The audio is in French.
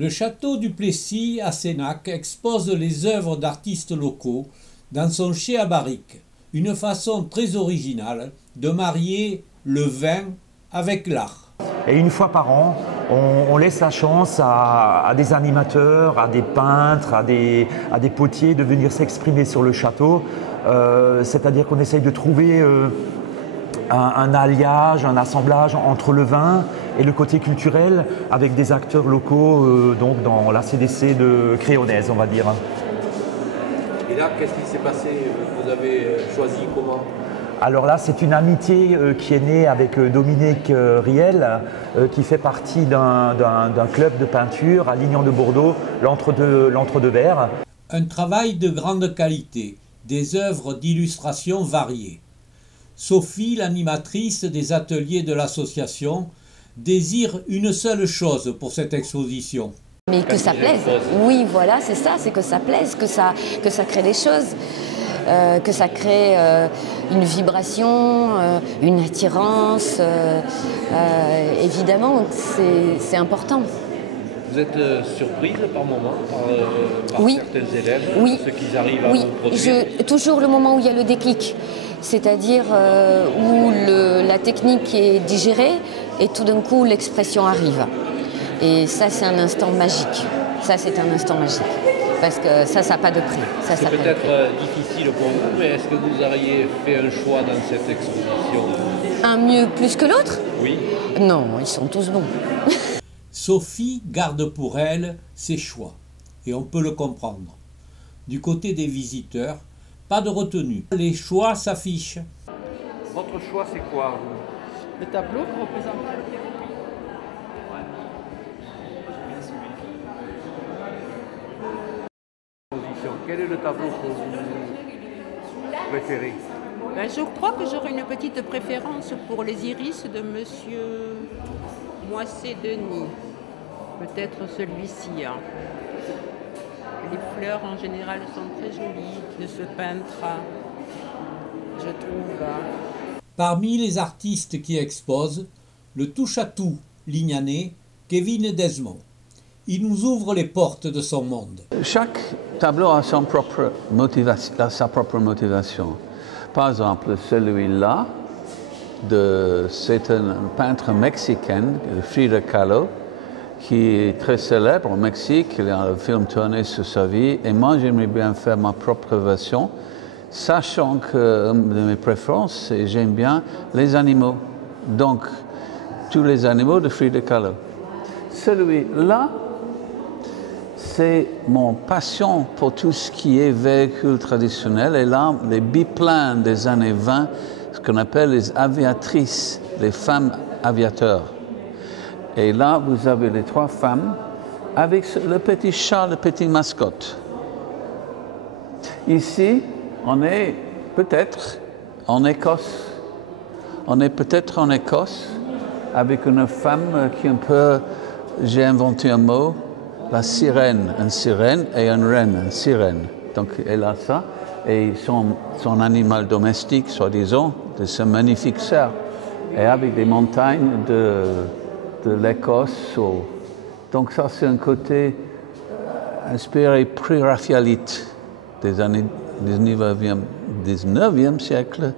Le château du Plessis à Sénac expose les œuvres d'artistes locaux dans son chai à barrique, une façon très originale de marier le vin avec l'art. Et une fois par an, on laisse la chance à des animateurs, à des peintres, à des potiers de venir s'exprimer sur le château. C'est-à-dire qu'on essaye de trouver un alliage, un assemblage entre le vin et le côté culturel avec des acteurs locaux donc dans la CDC de Créonnaise, on va dire. Et là, qu'est-ce qui s'est passé? Vous avez choisi comment? Alors là, c'est une amitié qui est née avec Dominique Riel, qui fait partie d'un club de peinture à Lignan de Bordeaux, l'Entre-deux-Verres. Un travail de grande qualité, des œuvres d'illustration variées. Sophie, l'animatrice des ateliers de l'association, désire une seule chose pour cette exposition. Mais que ça plaise. Oui, voilà, c'est ça, c'est que ça plaise, que ça crée des choses, que ça crée une vibration, une attirance. Évidemment, c'est important. Vous êtes surprise par moment par oui. certains élèves, oui. ce qu'ils arrivent à oui. vous produire? Toujours le moment où il y a le déclic, c'est-à-dire où la technique est digérée et tout d'un coup l'expression arrive. Et ça, c'est un instant magique. Ça, c'est un instant magique. Parce que ça n'a pas de prix. C'est peut-être difficile pour vous, mais est-ce que vous auriez fait un choix dans cette exposition? Un mieux plus que l'autre? Oui. Non, ils sont tous bons. Sophie garde pour elle ses choix, et on peut le comprendre. Du côté des visiteurs, pas de retenue. Les choix s'affichent. Votre choix, c'est quoi, vous? Le tableau représente. Quel est le tableau que vous préférez? Je crois que j'aurais une petite préférence pour les iris de Monsieur Moisset-Denis. Peut-être celui-ci. Hein. Les fleurs en général sont très jolies de ce peintre, je trouve. Parmi les artistes qui exposent, le touche-à-tout lignanais Kevin Desmond. Il nous ouvre les portes de son monde. Chaque tableau a sa propre motivation. Par exemple, celui-là, c'est un peintre mexicain, Frida Kahlo, qui est très célèbre au Mexique. Il a un film tourné sur sa vie. Et moi, j'aimerais bien faire ma propre version, sachant que une de mes préférences, c'est j'aime bien les animaux. Donc, tous les animaux de Frida Kahlo. Celui-là, c'est mon passion pour tout ce qui est véhicule traditionnel. Et là, les biplanes des années 20, ce qu'on appelle les aviatrices, les femmes aviateurs. Et là, vous avez les trois femmes avec le petit chat, le petit mascotte. Ici, on est peut-être en Écosse. On est peut-être en Écosse avec une femme qui est un peu, j'ai inventé un mot, la sirène, une sirène et une reine, une sirène. Donc elle a ça, et son animal domestique, soi-disant, de ce magnifique cerf, et avec des montagnes de l'Écosse. Donc ça, c'est un côté inspiré pré-raphaélite des années 19e siècle.